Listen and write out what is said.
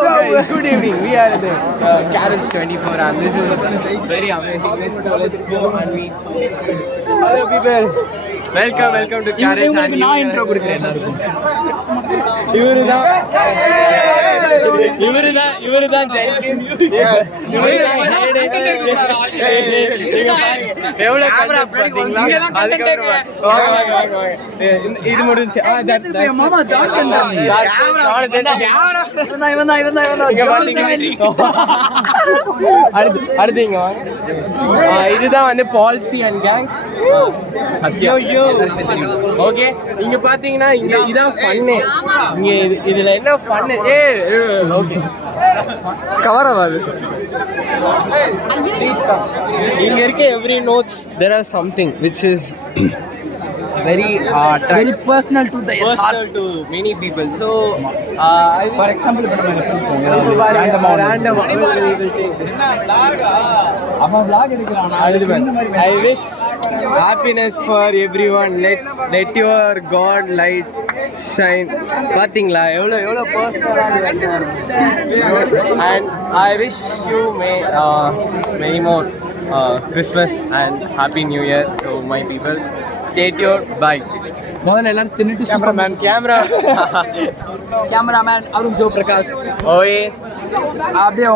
Hello guys, good evening. We are the Carrots 24 and this is very amazing. Let's go and meet. Hello people. Welcome to Carrots. And நான் intro கொடுக்கிறேன் எல்லாருக்கும். இவருதான் ஜெயிக்கின். எவ்வளவு camera பாத்தீங்களா? இது முடிஞ்சு. மாமா John அடுத்து இங்க இதுதான் வந்து பால்சி அண்ட் கேங்ஸ். ஓகே, இங்க பாத்தீங்கன்னா இங்க இதான் ஃபன்னு. இங்க இதுல என்ன ஃபன்னு? ஓகே கவர் ஆகாது. இங்க இருக்க every notes there are something which is very personal to many people. So for example random I wish happiness for everyone. Let your God light shine. பாத்தீங்களா எவ்வளவு பர்சனலா இருக்கு. And I wish you many more Christmas and Happy New Year to my people. Stay tuned. Bye. முதல்ல எல்லாரும் தின்னுட்டு cameraman Arun Joe Prakash. ஓயே அப்படியே